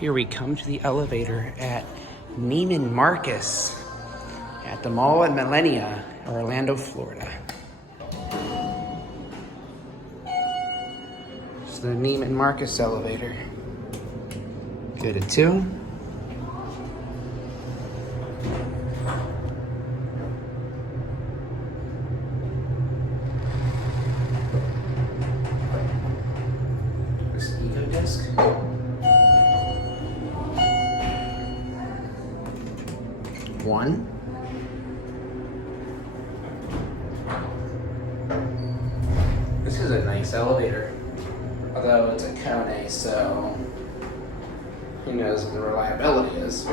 Here we come to the elevator at Neiman Marcus at the mall in Millenia, Orlando, Florida. It's the Neiman Marcus elevator. Go to 2. This ecodisk. 1. This is a nice elevator, although it's a Kone, so who knows what the reliability is.